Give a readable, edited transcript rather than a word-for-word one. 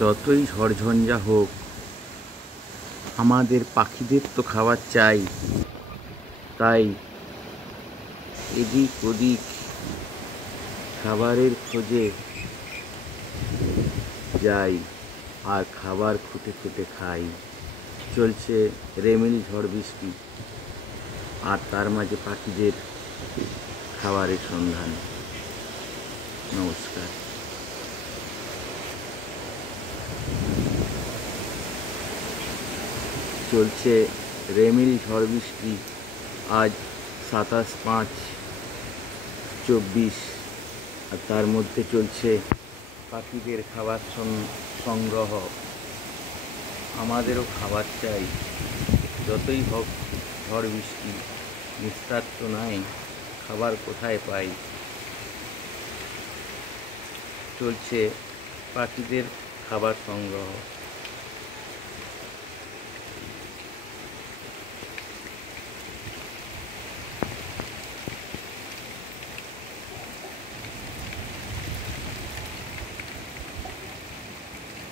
যতই ঝড়ঝঞ্ঝা হোক, আমাদের পাখিদের তো খাবার চাই। তাই এদিক ওদিক খাবারের খোঁজে যাই আর খাবার খুঁটে খুঁটে খাই। চলছে রেমিল ঝড় বৃষ্টি, আর তার মাঝে পাখিদের খাবারের সন্ধান। নমস্কার। চলছে রেমিল ঝড় বৃষ্টি। আজ 27/5/24, আর তার মধ্যে চলছে পাখিদের খাবার সংগ্রহ। আমাদেরও খাবার চাই, যতই হোক ঝড় বৃষ্টি, নিস্তার তো নাই, খাবার কোথায় পাই। চলছে পাখিদের খাবার সংগ্রহ।